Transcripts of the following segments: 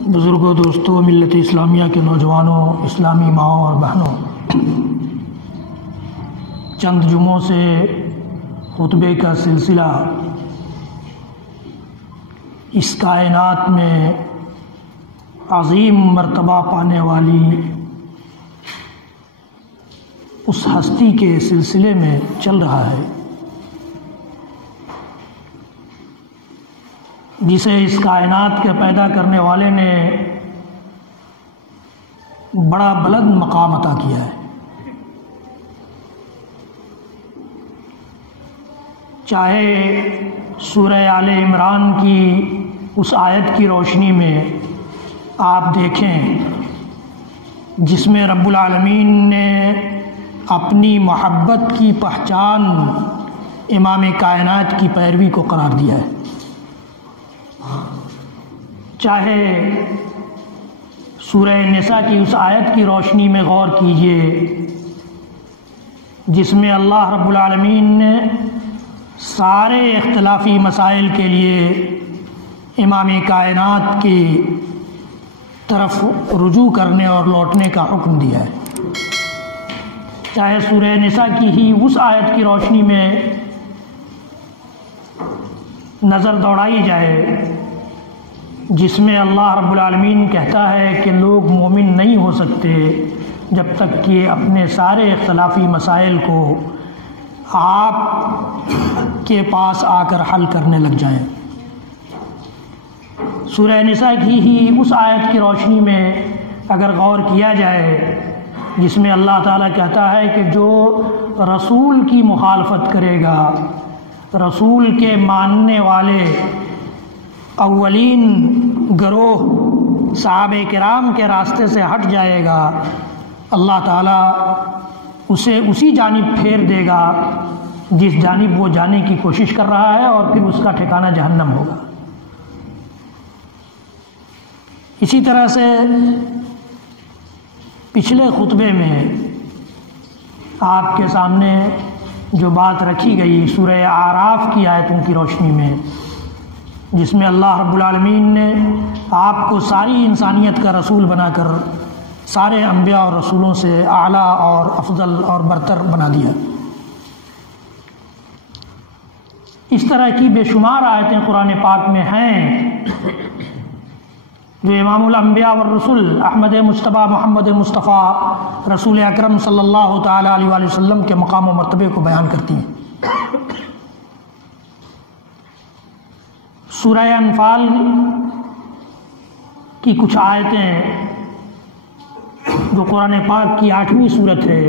بزرگوں، دوستوں، ملت اسلامیہ کے نوجوانوں، اسلامی ماؤں اور بہنوں، چند جمعوں سے خطبے کا سلسلہ اس کائنات میں عظیم مرتبہ پانے والی اس ہستی کے سلسلے میں چل رہا ہے جسے اس کائنات کے پیدا کرنے والے نے بڑا بلند مقام عطا کیا ہے۔ چاہے سورہ آل عمران کی اس آیت کی روشنی میں آپ دیکھیں جس میں رب العالمین نے اپنی محبت کی پہچان امام کائنات کی پیروی کو قرار دیا ہے، چاہے سورہ نساء کی اس آیت کی روشنی میں غور کیجئے جس میں اللہ رب العالمین نے سارے اختلافی مسائل کے لیے امام کائنات کی طرف رجوع کرنے اور لوٹنے کا حکم دیا ہے، چاہے سورہ نساء کی ہی اس آیت کی روشنی میں نظر دوڑائی جائے جس میں اللہ رب العالمین کہتا ہے کہ لوگ مومن نہیں ہو سکتے جب تک کہ اپنے سارے اختلافی مسائل کو آپ کے پاس آ کر حل کرنے لگ جائیں۔ سورہ نساء کی ہی اس آیت کی روشنی میں اگر غور کیا جائے جس میں اللہ تعالیٰ کہتا ہے کہ جو رسول کی مخالفت کرے گا، رسول کے ماننے والے اولین گروہ صحابہ کرام کے راستے سے ہٹ جائے گا، اللہ تعالیٰ اسے اسی جانب پھیر دے گا جس جانب وہ جانے کی کوشش کر رہا ہے، اور پھر اس کا ٹھکانہ جہنم ہوگا۔ اسی طرح سے پچھلے خطبے میں آپ کے سامنے جو بات رکھی گئی سورہ اعراف کی آیتوں کی روشنی میں جس میں اللہ رب العالمین نے آپ کو ساری انسانیت کا رسول بنا کر سارے انبیاء اور رسولوں سے اعلیٰ اور افضل اور برتر بنا دیا۔ اس طرح کی بے شمار آیتیں قرآن پاک میں ہیں جو امام الانبیاء والرسل احمد مجتبیٰ محمد مصطفیٰ رسول اکرم صلی اللہ تعالیٰ علیہ وآلہ وسلم کے مقام و مرتبے کو بیان کرتی ہیں۔ سورہ انفال کی کچھ آیتیں جو قرآن پاک کی 8ویں سورت ہے،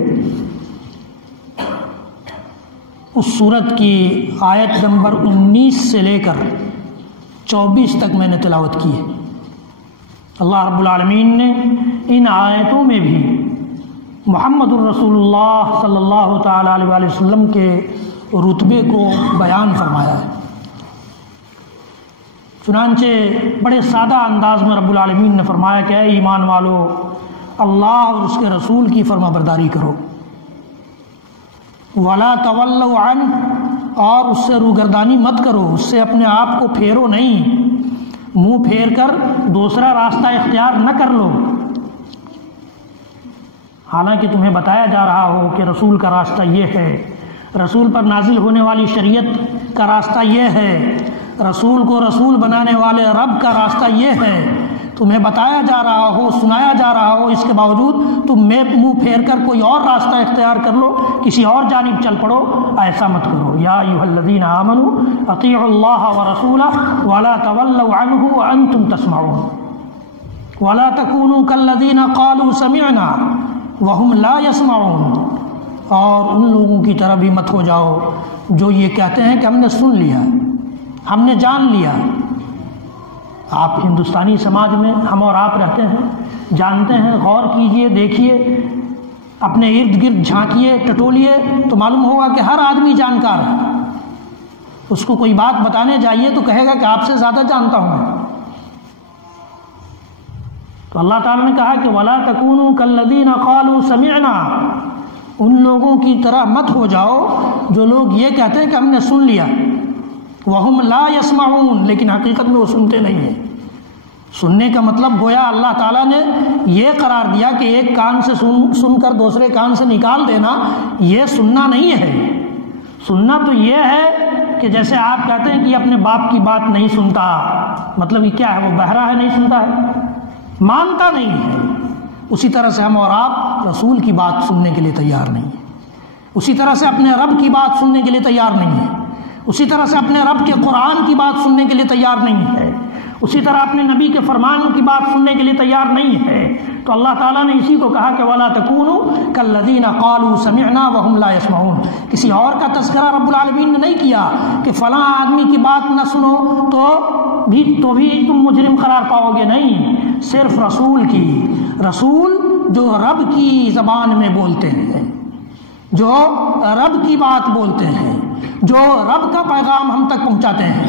اس سورت کی آیت نمبر 19 سے لے کر 24 تک میں نے تلاوت کی ہے۔ اللہ رب العالمین نے ان آیتوں میں بھی محمد الرسول اللہ صلی اللہ تعالیٰ علیہ وآلہ وسلم کے رتبے کو بیان فرمایا ہے۔ چنانچہ بڑے سادہ انداز میں رب العالمین نے فرمایا کہ اے ایمان والو، اللہ اور اس کے رسول کی فرما برداری کرو، وَلَا تَوَلَّوْا عَنْهُ، اور اس سے روگردانی مت کرو، اس سے اپنے آپ کو پھیرو نہیں، منہ پھیر کر دوسرا راستہ اختیار نہ کر لو، حالانکہ تمہیں بتایا جا رہا ہو کہ رسول کا راستہ یہ ہے، رسول پر نازل ہونے والی شریعت کا راستہ یہ ہے، رسول کو رسول بنانے والے رب کا راستہ یہ ہے، تمہیں بتایا جا رہا ہو، سنایا جا رہا ہو، اس کے باوجود تم منہ پھیر کر کوئی اور راستہ اختیار کر لو، کسی اور جانب چل پڑو، ایسا مت کرو۔ یا ایھا الذین آمنوا اطیعوا اللہ ورسولہ ولا تولوا عنہ وانتم تسمعون ولا تکونوا کالذین قالوا سمعنا وهم لا يسمعون، اور ان لوگوں کی طرح بھی مت ہو جاؤ جو یہ کہتے ہیں کہ ہم نے سن لیا، ہم نے جان لیا۔ آپ ہندوستانی سماج میں ہم اور آپ رہتے ہیں، جانتے ہیں، غور کیجئے، دیکھیے، اپنے ارد گرد جھانکیے، ٹٹولیے تو معلوم ہوگا کہ ہر آدمی جانکار ہے۔ اس کو کوئی بات بتانے جائیے تو کہے گا کہ آپ سے زیادہ جانتا ہوں میں۔ تو اللہ تعالیٰ نے کہا کہ وَلَا تَكُونُوا كَالَّذِينَ قَالُوا سَمِعْنَا، ان لوگوں کی طرح مت ہو جاؤ جو لوگ یہ کہتے ہیں کہ ہم نے سن لیا، وَهُمْ لَا يَسْمَعُونَ، لیکن حقیقت میں وہ سنتے نہیں ہیں۔ سننے کا مطلب گویا اللہ تعالیٰ نے یہ قرار دیا کہ ایک کان سے سن کر دوسرے کان سے نکال دینا یہ سننا نہیں ہے. سننا تو یہ ہے کہ جیسے آپ کہتے ہیں کہ اپنے باپ کی بات نہیں سنتا، مطلب یہ کیا ہے؟ وہ بہرا ہے، نہیں سنتا ہے، مانتا نہیں ہے. اسی طرح سے ہم اور آپ رسول کی بات سننے کے لیے تیار نہیں ہیں، اسی طرح سے اپنے رب کی بات سننے کے لیے تیار نہیں ہے، اسی طرح سے اپنے رب کے قرآن کی بات سننے کے لیے تیار نہیں ہے، اسی طرح اپنے نبی کے فرمان کی بات سننے کے لیے تیار نہیں ہے. تو اللہ تعالیٰ نے اسی کو کہا کہ وَلَا تَكُونُوا كَالَّذِينَ قَالُوا سَمِعْنَا وَهُمْ لَا يَسْمَعُونَ. کسی اور کا تذکرہ رب العالمین نے نہیں کیا کہ فلاں آدمی کی بات نہ سنو تو بھی تم مجرم قرار پاؤ گے. نہیں، صرف رسول کی، رسول جو رب کی زبان میں بولتے ہیں، جو رب کی بات بولتے ہیں، جو رب کا پیغام ہم تک پہنچاتے ہیں،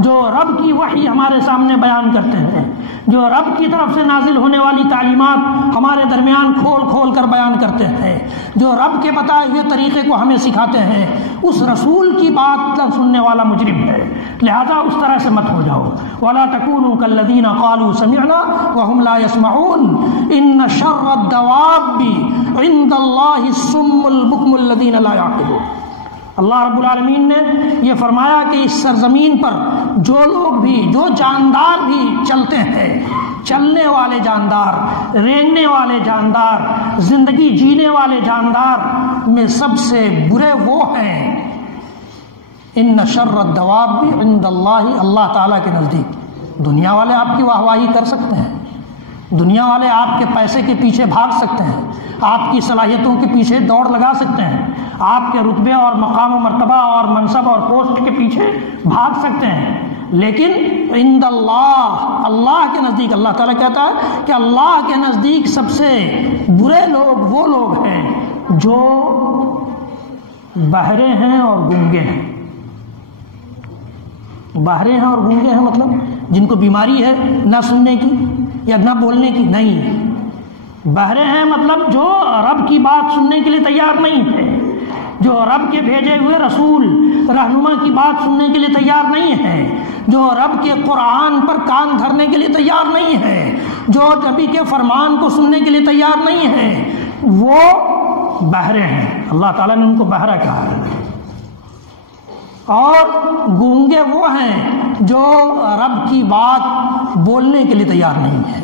جو رب کی وحی ہمارے سامنے بیان کرتے ہیں، جو رب کی طرف سے نازل ہونے والی تعلیمات ہمارے درمیان کھول کھول کر بیان کرتے ہیں، جو رب کے بتائے ہوئے طریقے کو ہمیں سکھاتے ہیں، اس رسول کی بات نہ سننے والا مجرم ہے. لہذا اس طرح سے مت ہو جاؤ. وَلَا تَكُونُوا كَالَّذِينَ قَالُوا سَمِعْنَا وَهُمْ لَا يَسْمَعُونَ إِنَّ شَرَّ الدَّوَابِّ عِندَ اللَّهِ الصُّمُّ الْبُكْمُ الَّذِينَ لَا يَعْقِلُونَ. اللہ رب العالمین نے یہ فرمایا کہ اس سرزمین پر جو لوگ بھی، جو جاندار بھی چلتے ہیں، چلنے والے جاندار، رینگنے والے جاندار، زندگی جینے والے جاندار میں سب سے برے وہ ہیں ان شر الدواب عند اللہ، اللہ تعالیٰ کے نزدیک. دنیا والے آپ کی واہ واہی کر سکتے ہیں، دنیا والے آپ کے پیسے کے پیچھے بھاگ سکتے ہیں، آپ کی صلاحیتوں کے پیچھے دوڑ لگا سکتے ہیں، آپ کے رتبے اور مقام و مرتبہ اور منصب اور پوسٹ کے پیچھے بھاگ سکتے ہیں، لیکن عند اللہ، اللہ کے نزدیک، اللہ تعالیٰ کہتا ہے کہ اللہ کے نزدیک سب سے برے لوگ وہ لوگ ہیں جو بہرے ہیں اور گونگے ہیں. بہرے ہیں اور گونگے ہیں مطلب جن کو بیماری ہے نہ سننے کی یا نہ بولنے کی. نہیں، بہرے ہیں مطلب جو رب کی بات سننے کے لیے تیار نہیں ہے، جو رب کے بھیجے ہوئے رسول رہنما کی بات سننے کے لیے تیار نہیں ہے، جو رب کے قرآن پر کان دھرنے کے لیے تیار نہیں ہے، جو نبی کے فرمان کو سننے کے لیے تیار نہیں ہے، وہ بہرے ہیں. اللہ تعالیٰ نے ان کو بہرا کہا ہے. اور گونگے وہ ہیں جو رب کی بات بولنے کے لیے تیار نہیں ہے،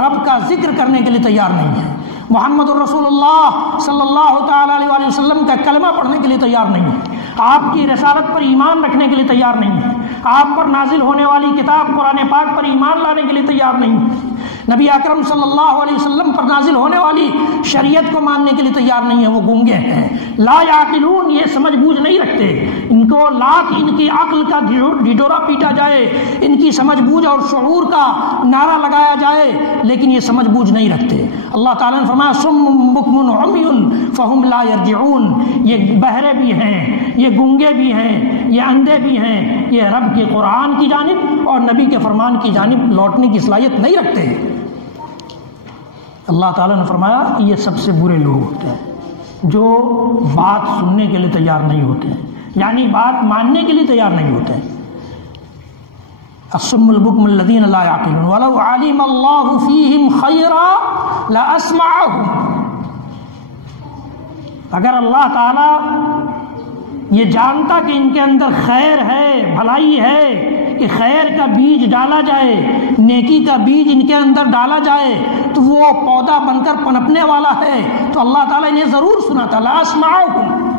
رب کا ذکر کرنے کے لیے تیار نہیں ہے، محمد الرسول اللہ صلی اللہ تعالی علیہ وسلم کا کلمہ پڑھنے کے لیے تیار نہیں ہے، آپ کی رسالت پر ایمان رکھنے کے لیے تیار نہیں ہے، آپ پر نازل ہونے والی کتاب قرآن پاک پر ایمان لانے کے لیے تیار نہیں ہے، نبی اکرم صلی اللہ علیہ وسلم پر نازل ہونے والی شریعت کو ماننے کے لیے تیار نہیں ہے. وہ گونگے ہیں. لا یعقلون، یہ سمجھ بوجھ نہیں رکھتے. ان کو لاکھ ان کی عقل کا ڈھڈورا پیٹا جائے، ان کی سمجھ بوجھ اور شعور کا نعرہ لگایا جائے، لیکن یہ سمجھ بوجھ نہیں رکھتے. اللہ تعالیٰ نے فرمایا صم بکم عمی فہم لا یرجعون. یہ بہرے بھی ہیں، یہ گونگے بھی ہیں، یہ اندھے بھی ہیں، یہ رب کے قرآن کی جانب اور نبی کے فرمان کی جانب لوٹنے کی صلاحیت نہیں رکھتے. اللہ تعالیٰ نے فرمایا یہ سب سے برے لوگ ہوتے ہیں جو بات سننے کے لیے تیار نہیں ہوتے ہیں، یعنی بات ماننے کے لیے تیار نہیں ہوتے ہیں. الصم البکم الذین لا یعقلون ولو علم اللہ فیہم خیرا لاسمعہم. اگر اللہ تعالیٰ یہ جانتا کہ ان کے اندر خیر ہے، بھلائی ہے، کہ خیر کا بیج ڈالا جائے، نیکی کا بیج ان کے اندر ڈالا جائے تو وہ پودا بن کر پنپنے والا ہے، تو اللہ تعالیٰ انہیں ضرور سناتا. لا اسمعہم.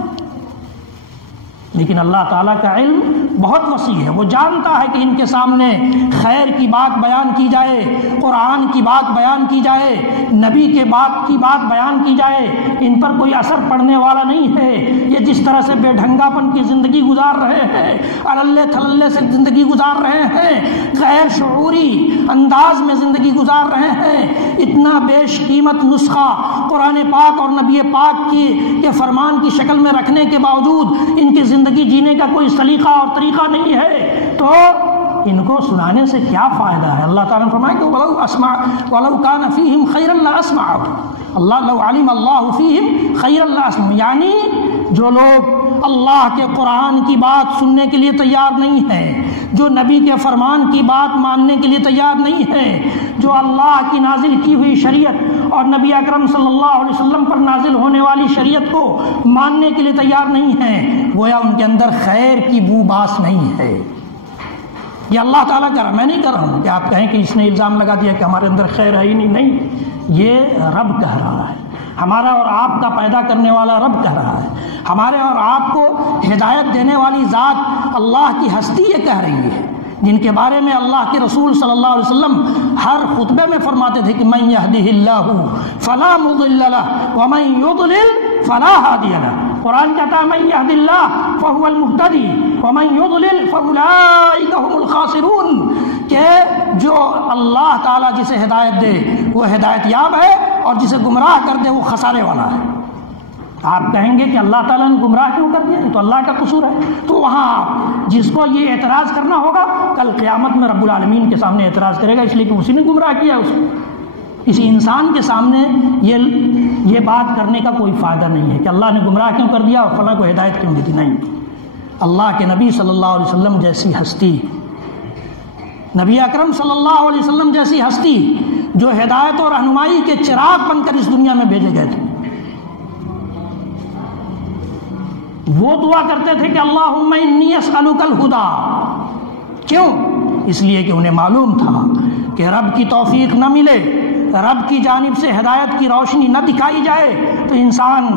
لیکن اللہ تعالیٰ کا علم بہت وسیع ہے، وہ جانتا ہے کہ ان کے سامنے خیر کی بات بیان کی جائے، قرآن کی بات بیان کی جائے، نبی کے بات کی بات بیان کی جائے، ان پر کوئی اثر پڑنے والا نہیں ہے. یہ جس طرح سے بے ڈھنگا پن کی زندگی گزار رہے ہیں، اللے تھللے سے زندگی گزار رہے ہیں، غیر شعوری انداز میں زندگی گزار رہے ہیں، اتنا بیش قیمت نسخہ قرآن پاک اور نبی پاک کے فرمان کی شکل میں رکھنے کے باوجود ان کی زندگی جینے کا کوئی سلیقہ اور طریقہ نہیں ہے، تو ان کو سنانے سے کیا فائدہ ہے. اللہ تعالیٰ نے فرمایا کہ وَلَوْ كَانَ فِيهِمْ خَيْرًا لَأَسْمَعَهُمْ. اللہ لو علم اللہ فیہم خیر اللہ اسم، یعنی جو لوگ اللہ کے قرآن کی بات سننے کے لیے تیار نہیں ہیں، جو نبی کے فرمان کی بات ماننے کے لیے تیار نہیں ہیں، جو اللہ کی نازل کی ہوئی شریعت اور نبی اکرم صلی اللہ علیہ وسلم پر نازل ہونے والی شریعت کو ماننے کے لیے تیار نہیں ہیں، گویا ان کے اندر خیر کی بو باس نہیں ہے۔ یہ اللہ تعالیٰ کہہ رہا، میں نہیں کہہ رہا ہوں کہ آپ کہیں کہ اس نے الزام لگا دیا کہ ہمارے اندر خیر ہے ہی نہیں، یہ رب کہہ رہا ہے، ہمارا اور آپ کا پیدا کرنے والا رب کہہ رہا ہے، ہمارے اور آپ کو ہدایت دینے والی ذات اللہ کی ہستی یہ کہہ رہی ہے، جن کے بارے میں اللہ کے رسول صلی اللہ علیہ وسلم ہر خطبے میں فرماتے تھے کہ من یہدہ اللہ فلا مضل لہ ومن یضلل فلا ہادی لہ۔ قرآن کہتا ہے من یہد اللہ فہو المہتدی ومن یضلل فاولئک هم الخاسرون، کہ جو اللہ تعالیٰ جسے ہدایت دے وہ ہدایت یاب ہے اور جسے گمراہ کر دے وہ خسارے والا ہے۔ آپ کہیں گے کہ اللہ تعالیٰ نے گمراہ کیوں کر دیا، تو اللہ کا قصور ہے، تو وہاں آپ جس کو یہ اعتراض کرنا ہوگا کل قیامت میں رب العالمین کے سامنے اعتراض کرے گا، اس لیے کہ اسی نے گمراہ کیا اس کو۔ کسی انسان کے سامنے یہ بات کرنے کا کوئی فائدہ نہیں ہے کہ اللہ نے گمراہ کیوں کر دیا اور فلاں کو ہدایت کیوں دی، نہیں۔ اللہ کے نبی صلی اللہ علیہ وسلم جیسی ہستی، نبی اکرم صلی اللہ علیہ وسلم جیسی ہستی جو ہدایت اور رہنمائی کے چراغ بن کر اس دنیا میں بھیجے گئے تھے، وہ دعا کرتے تھے کہ اللہم انی اسألک الہدی۔ کیوں؟ اس لیے کہ انہیں معلوم تھا کہ رب کی توفیق نہ ملے، رب کی جانب سے ہدایت کی روشنی نہ دکھائی جائے تو انسان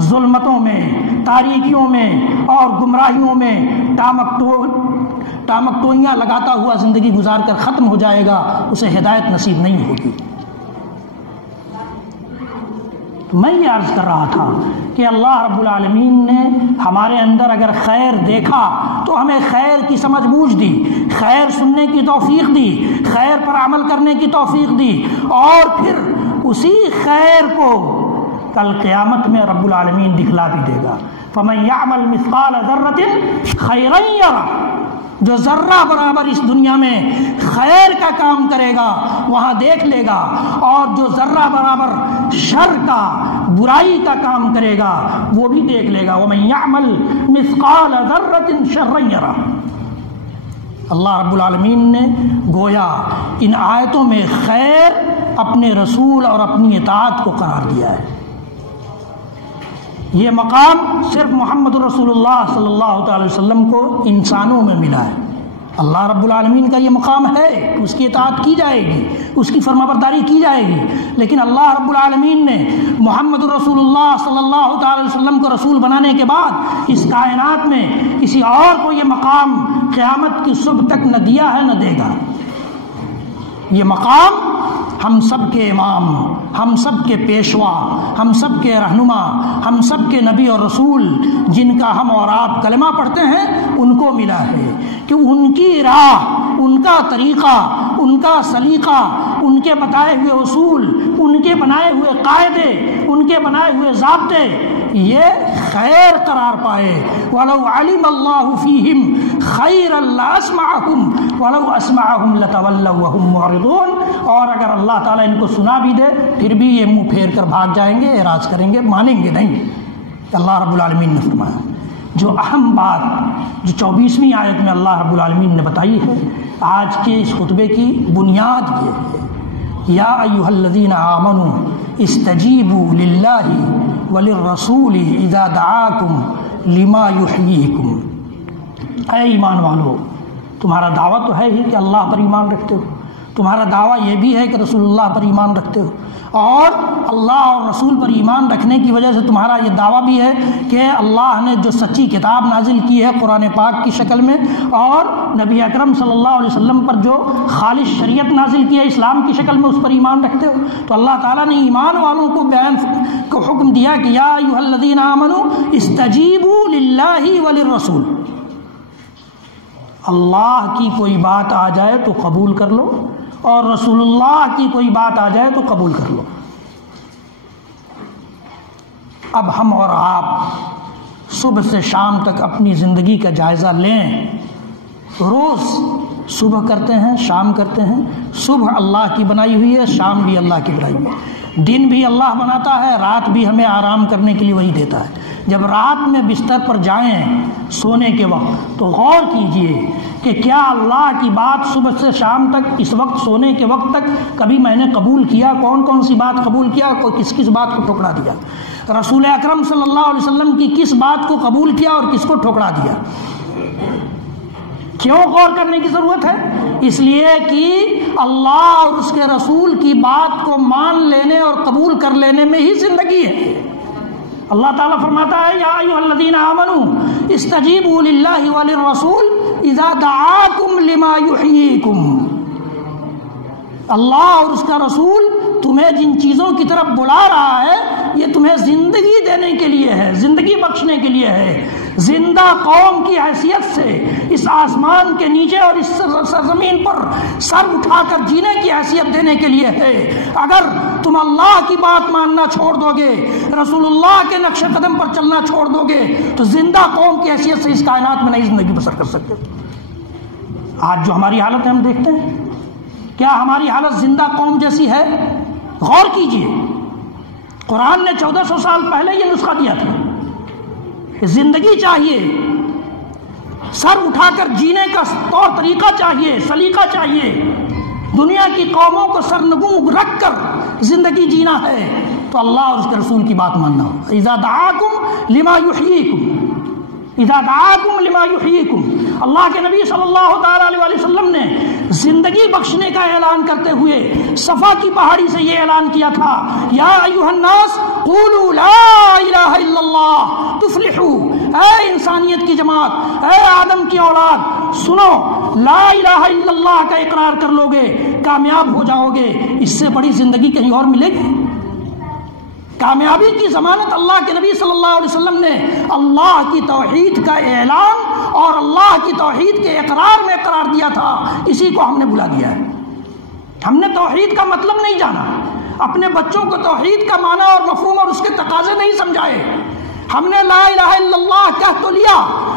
ظلمتوں میں، تاریکیوں میں اور گمراہیوں میں ٹامک ٹوئیاں لگاتا ہوا زندگی گزار کر ختم ہو جائے گا، اسے ہدایت نصیب نہیں ہوگی۔ میں یہ عرض کر رہا تھا کہ اللہ رب العالمین نے ہمارے اندر اگر خیر دیکھا تو ہمیں خیر کی سمجھ بوجھ دی، خیر سننے کی توفیق دی، خیر پر عمل کرنے کی توفیق دی، اور پھر اسی خیر کو کل قیامت میں رب العالمین دکھلا بھی دے گا۔ فَمَن يَعْمَلْ مِثْقَالَ ذَرَّةٍ خَيْرًا يَرَهُ، جو ذرہ برابر اس دنیا میں خیر کا کام کرے گا وہاں دیکھ لے گا، اور جو ذرہ برابر شر کا، برائی کا کام کرے گا وہ بھی دیکھ لے گا۔ وَمَن يَعْمَلْ مِثْقَالَ ذَرَّةٍ شَرًّا يَرَهُ۔ اللہ رب العالمین نے گویا ان آیتوں میں خیر اپنے رسول اور اپنی اطاعت کو قرار دیا ہے۔ یہ مقام صرف محمد رسول اللہ صلی اللہ تعالی وسلم کو انسانوں میں ملا ہے۔ اللہ رب العالمین کا یہ مقام ہے، اس کی اطاعت کی جائے گی، اس کی فرما برداری کی جائے گی، لیکن اللہ رب العالمین نے محمد رسول اللہ صلی اللہ تعالی وسلم کو رسول بنانے کے بعد اس کائنات میں کسی اور کو یہ مقام قیامت کی صبح تک نہ دیا ہے نہ دے گا۔ یہ مقام ہم سب کے امام، ہم سب کے پیشوا، ہم سب کے رہنما، ہم سب کے نبی اور رسول جن کا ہم اور آپ کلمہ پڑھتے ہیں ان کو ملا ہے کہ ان کی راہ، ان کا طریقہ، ان کا سلیقہ، ان کے بتائے ہوئے اصول، ان کے بنائے ہوئے قاعدے، ان کے بنائے ہوئے ضابطے یہ خیر قرار پائے۔ وَلَوْ عَلِمَ اللَّهُ فِيهِمْ خَيْرًا لَأَسْمَعَهُمْ وَلَوْ أَسْمَعَهُمْ لَتَوَلَّوْا وَهُمْ مُعْرِضُونَ۔ اور اگر اللہ تعالیٰ ان کو سنا بھی دے پھر بھی یہ منہ پھیر کر بھاگ جائیں گے، اعراض کریں گے، مانیں گے نہیں۔ اللہ رب العالمین نے فرمایا جو اہم بات جو 24ویں آیت میں اللہ رب العالمین نے بتائی ہے، آج کے اس خطبے کی بنیاد یہ ہے، یا ایھا الذین آمنوا استجیبوا للہ وللرسول اذا دعاکم لما یحییکم۔ اے ایمان والو، تمہارا دعویٰ تو ہے ہی کہ اللہ پر ایمان رکھتے ہو، تمہارا دعویٰ یہ بھی ہے کہ رسول اللہ پر ایمان رکھتے ہو، اور اللہ اور رسول پر ایمان رکھنے کی وجہ سے تمہارا یہ دعویٰ بھی ہے کہ اللہ نے جو سچی کتاب نازل کی ہے قرآن پاک کی شکل میں، اور نبی اکرم صلی اللہ علیہ وسلم پر جو خالص شریعت نازل کی ہے اسلام کی شکل میں، اس پر ایمان رکھتے ہو۔ تو اللہ تعالیٰ نے ایمان والوں کو کو حکم دیا کہ یا ایھا الذین آمنوا استجیبوا للہ وللرسول۔ اللہ کی کوئی بات آ جائے تو قبول کر لو، اور رسول اللہ کی کوئی بات آ جائے تو قبول کر لو۔ اب ہم اور آپ صبح سے شام تک اپنی زندگی کا جائزہ لیں، روز صبح کرتے ہیں، شام کرتے ہیں۔ صبح اللہ کی بنائی ہوئی ہے، شام بھی اللہ کی بنائی ہوئی ہے، دن بھی اللہ بناتا ہے، رات بھی ہمیں آرام کرنے کے لیے وہی دیتا ہے، جب رات میں بستر پر جائیں سونے کے وقت تو غور کیجئے کہ کیا اللہ کی بات صبح سے شام تک اس وقت سونے کے وقت تک کبھی میں نے قبول کیا؟ کون کون سی بات قبول کیا، کس کس بات کو ٹھکرا دیا؟ رسول اکرم صلی اللہ علیہ وسلم کی کس بات کو قبول کیا اور کس کو ٹھکرا دیا؟ کیوں غور کرنے کی ضرورت ہے؟ اس لیے کہ اللہ اور اس کے رسول کی بات کو مان لینے اور قبول کر لینے میں ہی زندگی ہے۔ اللہ تعالیٰ فرماتا ہے یا ایھا الذین آمنوا استجیبوا للہ وللرسول اذا دعاکم لما یحییکم۔ اللہ اور اس کا رسول تمہیں جن چیزوں کی طرف بلا رہا ہے یہ تمہیں زندگی دینے کے لیے ہے، زندگی بخشنے کے لیے ہے، زندہ قوم کی حیثیت سے اس آسمان کے نیچے اور اس سرزمین پر سر اٹھا کر جینے کی حیثیت دینے کے لیے ہے۔ اگر تم اللہ کی بات ماننا چھوڑ دو گے، رسول اللہ کے نقش قدم پر چلنا چھوڑ دو گے تو زندہ قوم کی حیثیت سے اس کائنات میں نئی زندگی بسر کر سکتے۔ آج جو ہماری حالت ہے ہم دیکھتے ہیں، کیا ہماری حالت زندہ قوم جیسی ہے؟ غور کیجئے، قرآن نے 1400 سال پہلے یہ نسخہ دیا تھا کہ زندگی چاہیے، سر اٹھا کر جینے کا طور طریقہ چاہیے، سلیقہ چاہیے، دنیا کی قوموں کو سرنگوں رکھ کر زندگی جینا ہے تو اللہ اور اس کے رسول کی بات ماننا ہو۔ اذا دعاکم لما یحییکم، اذا دعاکم لما یحییکم۔ اللہ کے نبی صلی اللہ تعالیٰ علیہ وسلم نے زندگی بخشنے کا اعلان کرتے ہوئے صفا کی پہاڑی سے یہ اعلان کیا تھا، یا ایھا الناس قولوا لا الہ الا اللہ تفلحوا۔ اے انسانیت کی جماعت، اے آدم کی اولاد، سنو، لا الہ الا اللہ کا اقرار کر لو گے کامیاب ہو جاؤ گے۔ اس سے بڑی زندگی کہیں اور ملے گی؟ کامیابی کی ضمانت اللہ کے نبی صلی اللہ علیہ وسلم نے اللہ کی توحید کا اعلان اور اللہ کی توحید کے اقرار میں قرار دیا تھا، اسی کو ہم نے بھلا دیا ہے۔ ہم نے توحید کا مطلب نہیں جانا، اپنے بچوں کو توحید کا معنی اور مفہوم اور اس کے تقاضے نہیں سمجھائے۔ ہم نے لا الہ الا اللہ کہہ تو لیا،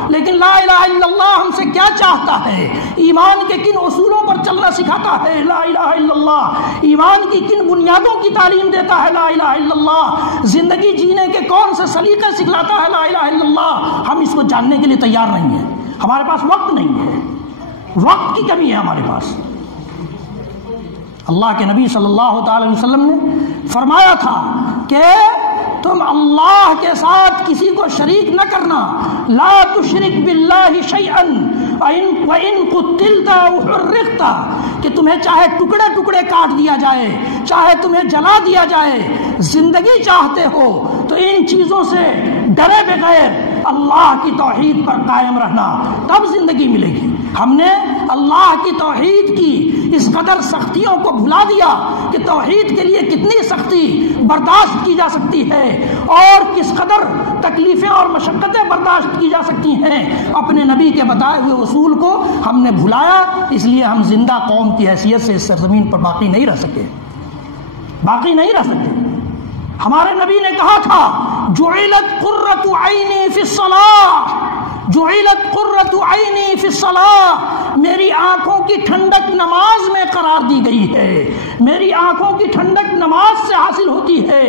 لیکن لا الہ الا اللہ ہم سے کیا چاہتا ہے، ایمان کے کن اصولوں پر چلنا سکھاتا ہے لا الہ الا اللہ، ایمان کی کن بنیادوں کی تعلیم دیتا ہے لا الہ الا اللہ، زندگی جینے کے کون سے سلیقے سکھلاتا ہے لا الہ الا اللہ، ہم اس کو جاننے کے لیے تیار نہیں ہیں۔ ہمارے پاس وقت نہیں ہے، وقت کی کمی ہے ہمارے پاس۔ اللہ کے نبی صلی اللہ تعالی وسلم نے فرمایا تھا کہ تم اللہ کے ساتھ کسی کو شریک نہ کرنا، لا تشرک باللہ شیئا وَإِن قُتِلْتَ أَوْ حُرِّقْتَ، کہ تمہیں چاہے ٹکڑے ٹکڑے کاٹ دیا جائے، چاہے تمہیں جلا دیا جائے، زندگی چاہتے ہو تو ان چیزوں سے ڈرے بغیر اللہ کی توحید پر قائم رہنا، تب زندگی ملے گی۔ ہم نے اللہ کی توحید کی اس قدر سختیوں کو بھلا دیا کہ توحید کے لیے کتنی سختی برداشت کی جا سکتی ہے اور کس قدر تکلیفیں اور مشقتیں برداشت کی جا سکتی ہیں، اپنے نبی کے بتائے ہوئے اصول کو ہم نے بھلایا، اس لیے ہم زندہ قوم کی حیثیت سے اس سرزمین پر باقی نہیں رہ سکے، باقی نہیں رہ سکتے۔ ہمارے نبی نے کہا تھا جعلت قرۃ عینی فی الصلاۃ، جعلت قرۃ عینی فی الصلاۃ، میری آنکھوں کی ٹھنڈک نماز میں قرار دی گئی ہے، میری آنکھوں کی ٹھنڈک نماز سے حاصل ہوتی ہے۔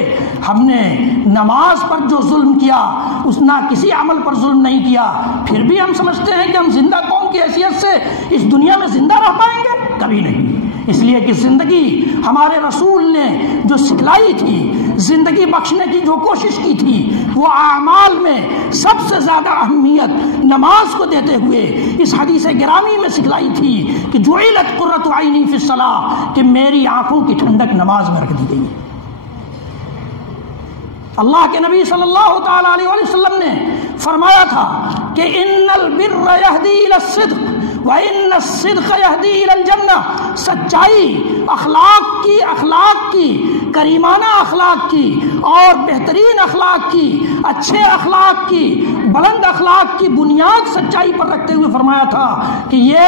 ہم نے نماز پر جو ظلم کیا اس نہ کسی عمل پر ظلم نہیں کیا، پھر بھی ہم سمجھتے ہیں کہ ہم زندہ قوم کی حیثیت سے اس دنیا میں زندہ رہ پائیں گے؟ کبھی نہیں، اس لیے کہ زندگی ہمارے رسول نے جو سکھلائی تھی، زندگی بخشنے کی جو کوشش کی تھی، وہ اعمال میں سب سے زیادہ اہمیت نماز کو دیتے ہوئے اس حدیث گرامی میں سکھلائی تھی کہ جعلت قرۃ عینی فی الصلاۃ، کہ میری آنکھوں کی ٹھنڈک نماز میں رکھ دی گئی ہے۔ اللہ کے نبی صلی اللہ تعالی علیہ وسلم نے فرمایا تھا کہ ان البر یہدی الی الصدق وَإِنَّ الصِّدْقَ يَهْدِي إِلَى الْجَنَّةِ، سچائی اخلاق کی کریمانہ اخلاق کی اور بہترین اخلاق کی، اچھے اخلاق کی، بلند اخلاق کی بنیاد سچائی پر رکھتے ہوئے فرمایا تھا کہ یہ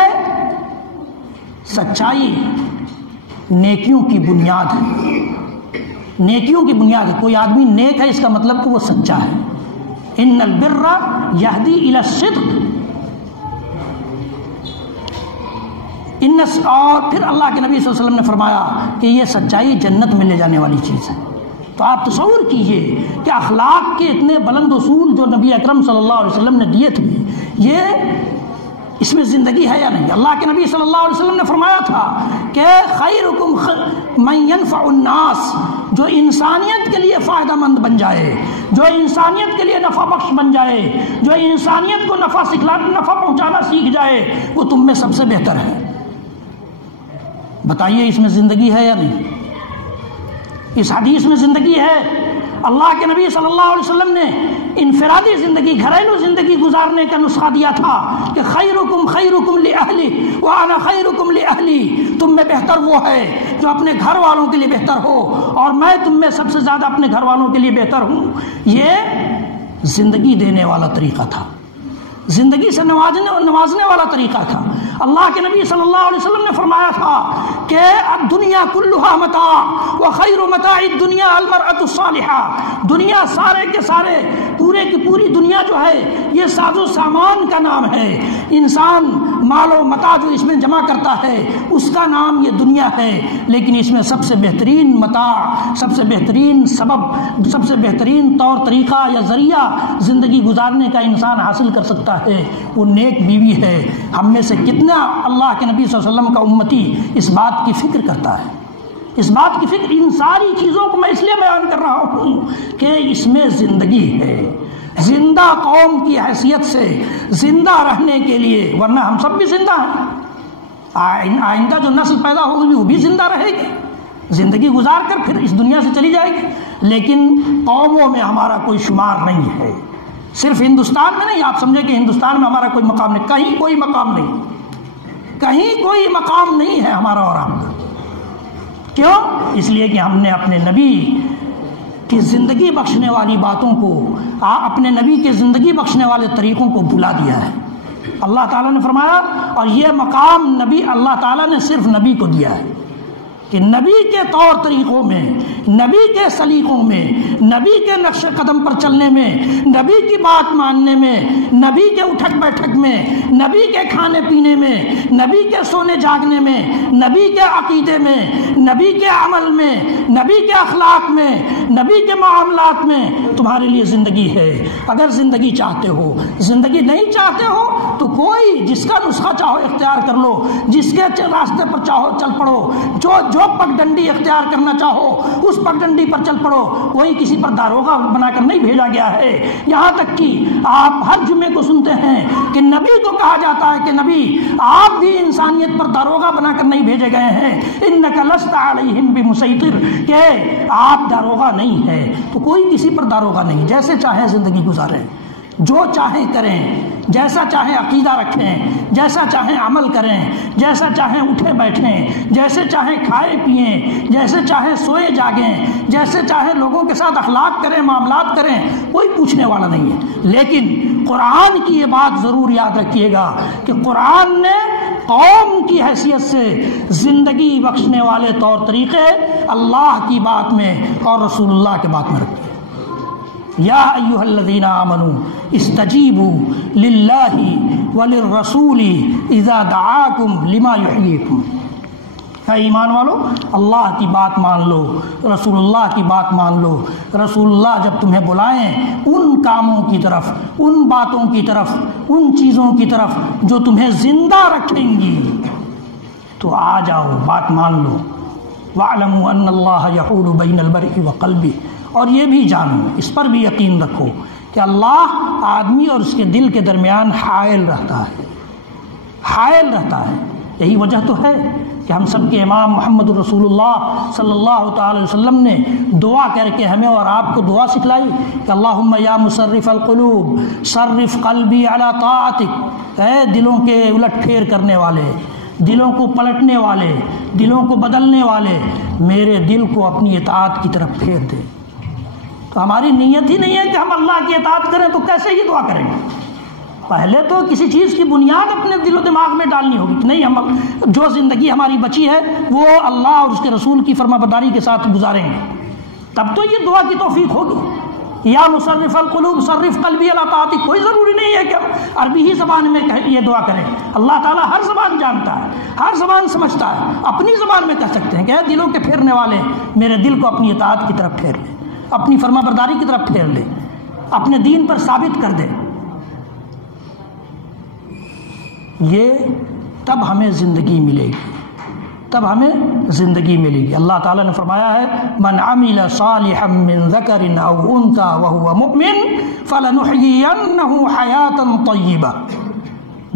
سچائی نیکیوں کی بنیاد ہے، نیکیوں کی بنیاد ہے۔ کوئی آدمی نیک ہے اس کا مطلب کہ وہ سچا ہے۔ ان البر یہدی الی الصدق، اور پھر اللہ کے نبی صلی اللہ علیہ وسلم نے فرمایا کہ یہ سچائی جنت میں لے جانے والی چیز ہے۔ تو آپ تصور کیجئے کہ اخلاق کے اتنے بلند اصول جو نبی اکرم صلی اللہ علیہ وسلم نے دیے تھے، یہ اس میں زندگی ہے یا نہیں؟ اللہ کے نبی صلی اللہ علیہ وسلم نے فرمایا تھا کہ خیرکم من ینفع الناس، جو انسانیت کے لیے فائدہ مند بن جائے، جو انسانیت کے لیے نفع بخش بن جائے، جو انسانیت کو نفع پہنچانا سیکھ جائے، وہ تم میں سب سے بہتر ہے۔ بتائیے اس میں زندگی ہے یا نہیں؟ اس حدیث میں زندگی ہے۔ اللہ کے نبی صلی اللہ علیہ وسلم نے انفرادی زندگی، گھریلو زندگی گزارنے کا نسخہ دیا تھا کہ خیرکم خیرکم لأہلی وانا خیرکم لأہلی، تم میں بہتر وہ ہے جو اپنے گھر والوں کے لیے بہتر ہو، اور میں تم میں سب سے زیادہ اپنے گھر والوں کے لیے بہتر ہوں۔ یہ زندگی دینے والا طریقہ تھا، زندگی سے نوازنے والا طریقہ تھا۔ اللہ کے نبی صلی اللہ علیہ وسلم نے فرمایا تھا کہ الدنیا کلھا متاع وخیر متاع الدنیا المرأۃ الصالحہ، دنیا سارے کے سارے، پورے کی پوری دنیا جو ہے یہ ساز و سامان کا نام ہے۔ انسان مال و متاع جو اس میں جمع کرتا ہے اس کا نام یہ دنیا ہے، لیکن اس میں سب سے بہترین متاع، سب سے بہترین سبب، سب سے بہترین طور طریقہ یا ذریعہ زندگی گزارنے کا انسان حاصل کر سکتا ہے وہ نیک بیوی ہے۔ ہم میں سے کتنا اللہ کے نبی صلی اللہ علیہ وسلم کا امتی اس بات کی فکر کرتا ہے؟ اس بات کی فکر، ان ساری چیزوں کو میں اس لیے بیان کر رہا ہوں کہ اس میں زندگی ہے۔ زندہ قوم کی حیثیت سے زندہ رہنے کے لیے، ورنہ ہم سب بھی زندہ ہیں، آئندہ جو نسل پیدا ہوگی وہ بھی زندہ رہے گی، زندگی گزار کر پھر اس دنیا سے چلی جائے گی، لیکن قوموں میں ہمارا کوئی شمار نہیں ہے۔ صرف ہندوستان میں نہیں، آپ سمجھے کہ ہندوستان میں ہمارا کوئی مقام نہیں، کہیں کوئی مقام نہیں، کہیں کوئی مقام نہیں ہے ہمارا اور آپ کا۔ کیوں؟ اس لیے کہ ہم نے اپنے نبی کی زندگی بخشنے والی باتوں کو، اپنے نبی کے زندگی بخشنے والے طریقوں کو بھلا دیا ہے۔ اللہ تعالیٰ نے فرمایا، اور یہ مقام نبی اللہ تعالیٰ نے صرف نبی کو دیا ہے کہ نبی کے طور طریقوں میں، نبی کے سلیقوں میں، نبی کے نقش قدم پر چلنے میں، نبی کی بات ماننے میں، نبی کے اٹھک بیٹھک میں، نبی کے کھانے پینے میں، نبی کے سونے جاگنے میں، نبی کے عقیدے میں، نبی کے عمل میں، نبی کے اخلاق میں، نبی کے معاملات میں تمہارے لیے زندگی ہے۔ اگر زندگی چاہتے ہو، زندگی نہیں چاہتے ہو تو کوئی جس کا نسخہ چاہو اختیار کر لو، جس کے راستے پر چاہو چل پڑو، جو پگڈنڈی اختیار کرنا چاہو اس پگڈنڈی پر چل پڑو۔ کوئی کسی پر داروغہ بنا کر نہیں بھیجا گیا ہے۔ یہاں تک کہ آپ ہر جمعے کو سنتے ہیں کہ نبی کو کہا جاتا ہے کہ نبی آپ بھی انسانیت پر داروغہ بنا کر نہیں بھیجے گئے ہیں، انک لست علیہم بمسیطر، کہ آپ داروغہ نہیں ہے۔ تو کوئی کسی پر داروغہ نہیں، جیسے چاہیں زندگی گزاریں، جو چاہیں کریں، جیسا چاہیں عقیدہ رکھیں، جیسا چاہیں عمل کریں، جیسا چاہیں اٹھے بیٹھیں، جیسے چاہیں کھائے پئیں، جیسے چاہیں سوئے جاگیں، جیسے چاہیں لوگوں کے ساتھ اخلاق کریں، معاملات کریں، کوئی پوچھنے والا نہیں ہے۔ لیکن قرآن کی یہ بات ضرور یاد رکھیے گا کہ قرآن نے قوم کی حیثیت سے زندگی بخشنے والے طور طریقے اللہ کی بات میں اور رسول اللہ کے بات میں رکھے۔ یا ایھا الذین آمنوا استجیبوا للہ وللرسول اذا دعاکم لما یحییکم، اے ایمان والو اللہ کی بات مان لو، رسول اللہ کی بات مان لو۔ رسول اللہ جب تمہیں بلائیں ان کاموں کی طرف، ان باتوں کی طرف، ان چیزوں کی طرف جو تمہیں زندہ رکھیں گی تو آ جاؤ، بات مان لو۔ وَاعْلَمُوا أَنَّ اللَّهَ يَحُولُ بَيْنَ الْمَرْءِ وَقَلْبِهِ، اور یہ بھی جانو، اس پر بھی یقین رکھو کہ اللہ آدمی اور اس کے دل کے درمیان حائل رہتا ہے، حائل رہتا ہے۔ یہی وجہ تو ہے کہ ہم سب کے امام محمد رسول اللہ صلی اللہ تعالی وسلم نے دعا کر کے ہمیں اور آپ کو دعا سکھلائی کہ اللہم یا مصرف القلوب صرف قلبی علی طاعتک، اے دلوں کے الٹ پھیر کرنے والے، دلوں کو پلٹنے والے، دلوں کو بدلنے والے، میرے دل کو اپنی اطاعت کی طرف پھیر دے۔ تو ہماری نیت ہی نہیں ہے کہ ہم اللہ کی اطاعت کریں، تو کیسے یہ دعا کریں گے؟ پہلے تو کسی چیز کی بنیاد اپنے دل و دماغ میں ڈالنی ہوگی کہ نہیں، ہم جو زندگی ہماری بچی ہے وہ اللہ اور اس کے رسول کی فرما برداری کے ساتھ گزاریں گے، تب تو یہ دعا کی توفیق ہوگی۔ یا مصرف القلوب صرف قلبی علی طاعتک، کوئی ضروری نہیں ہے کہ ہم عربی ہی زبان میں یہ دعا کریں۔ اللہ تعالیٰ ہر زبان جانتا ہے، ہر زبان سمجھتا ہے، اپنی زبان میں کہہ سکتے ہیں کہ اے دلوں کے پھیرنے والے، میرے دل کو اپنی اطاعت کی طرف پھیر لیں۔ اپنی فرما برداری کی طرف پھیر لے، اپنے دین پر ثابت کر دے، یہ تب ہمیں زندگی ملے گی، تب ہمیں زندگی ملے گی۔ اللہ تعالیٰ نے فرمایا ہے من عمل صالحا من ذکر او انثى وهو مؤمن فلنحيينه حیاتا طیبہ،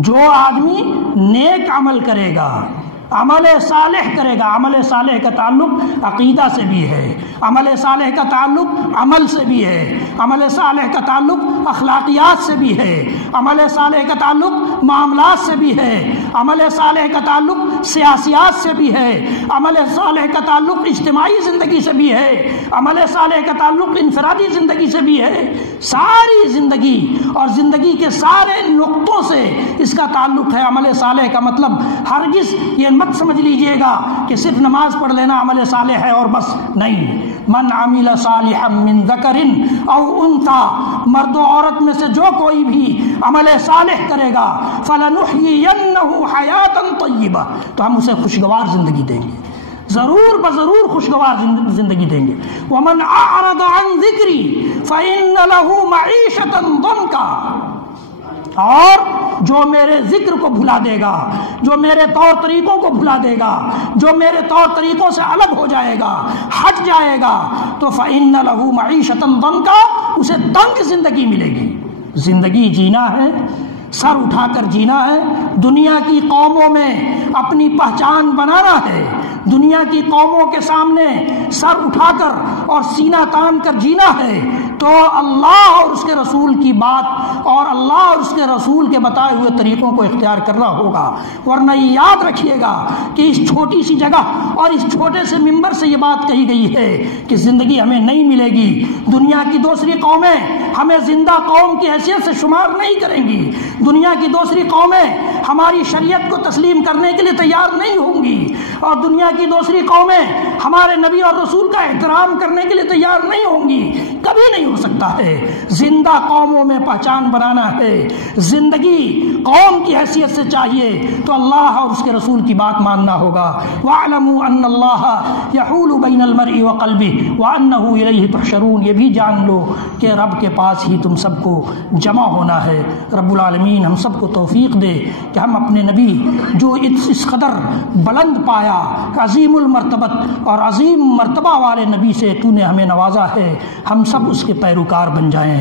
جو آدمی نیک عمل کرے گا، عمل صالح کرے گا، عمل صالح کا تعلق عقیدہ سے بھی ہے، عمل صالح کا تعلق عمل سے بھی ہے، عمل صالح کا تعلق اخلاقیات سے بھی ہے، عمل صالح کا تعلق معاملات سے بھی ہے، عمل صالح کا تعلق سیاسیات سے بھی ہے، عمل صالح کا تعلق اجتماعی زندگی سے بھی ہے، عمل صالح کا تعلق انفرادی زندگی سے بھی ہے۔ ساری زندگی اور زندگی کے سارے نقطوں سے اس کا تعلق ہے۔ عمل صالح کا مطلب ہرگز یہ مت سمجھ لیجئے گا کہ صرف نماز پڑھ لینا عمل صالح ہے اور بس، نہیں۔ من عمل صالحا من ذکر او انثى، مرد و عورت میں سے جو کوئی بھی عمل صالح کرے گا فلنحيينه حیاتا طیبہ، تو ہم اسے خوشگوار زندگی دیں گے، ضرور بضرور خوشگوار زندگی دیں گے۔ ومن اعرض عن ذکری فإن له معیشتا ضنکا، اور جو میرے ذکر کو بھلا دے گا، جو میرے طور طریقوں کو بھلا دے گا، جو میرے طور طریقوں سے الگ ہو جائے گا، ہٹ جائے گا، تو فإن له معیشتا ضنکا، اسے تنگ زندگی ملے گی۔ زندگی جینا ہے، سر اٹھا کر جینا ہے، دنیا کی قوموں میں اپنی پہچان بنانا ہے، دنیا کی قوموں کے سامنے سر اٹھا کر اور سینہ تان کر جینا ہے، تو اللہ اور اس کے رسول کی بات اور اللہ اور اس کے رسول کے بتائے ہوئے طریقوں کو اختیار کرنا ہوگا۔ ورنہ یہ یاد رکھیے گا کہ اس چھوٹی سی جگہ اور اس چھوٹے سے ممبر سے یہ بات کہی گئی ہے کہ زندگی ہمیں نہیں ملے گی، دنیا کی دوسری قومیں ہمیں زندہ قوم کی حیثیت سے شمار نہیں کریں گی، دنیا کی دوسری قومیں ہماری شریعت کو تسلیم کرنے کے لیے تیار نہیں ہوں گی، اور دنیا کی دوسری قومیں ہمارے نبی اور رسول کا احترام کرنے کے لیے تیار نہیں ہوں گی، کبھی نہیں ہو سکتا ہے۔ زندہ قوموں میں پہچان بنانا ہے، زندگی قوم کی حیثیت سے چاہیے تو اللہ اور اس کے رسول کی بات ماننا ہوگا۔ وَاعْلَمُوا أَنَّ اللَّهَ يَحُولُ بَيْنَ الْمَرْءِ وَقَلْبِهِ وَأَنَّهُ إِلَيْهِ تُحْشَرُونَ، یہ بھی جان لو کہ رب کے پاس ہی تم سب کو جمع ہونا ہے۔ رب العالمین ہم سب کو توفیق دے کہ ہم اپنے نبی جو اس قدر بلند پایا، عظیم المرتبت اور عظیم مرتبہ والے نبی سے تو نے ہمیں نوازا ہے، ہم سب اس کے پیروکار بن جائیں۔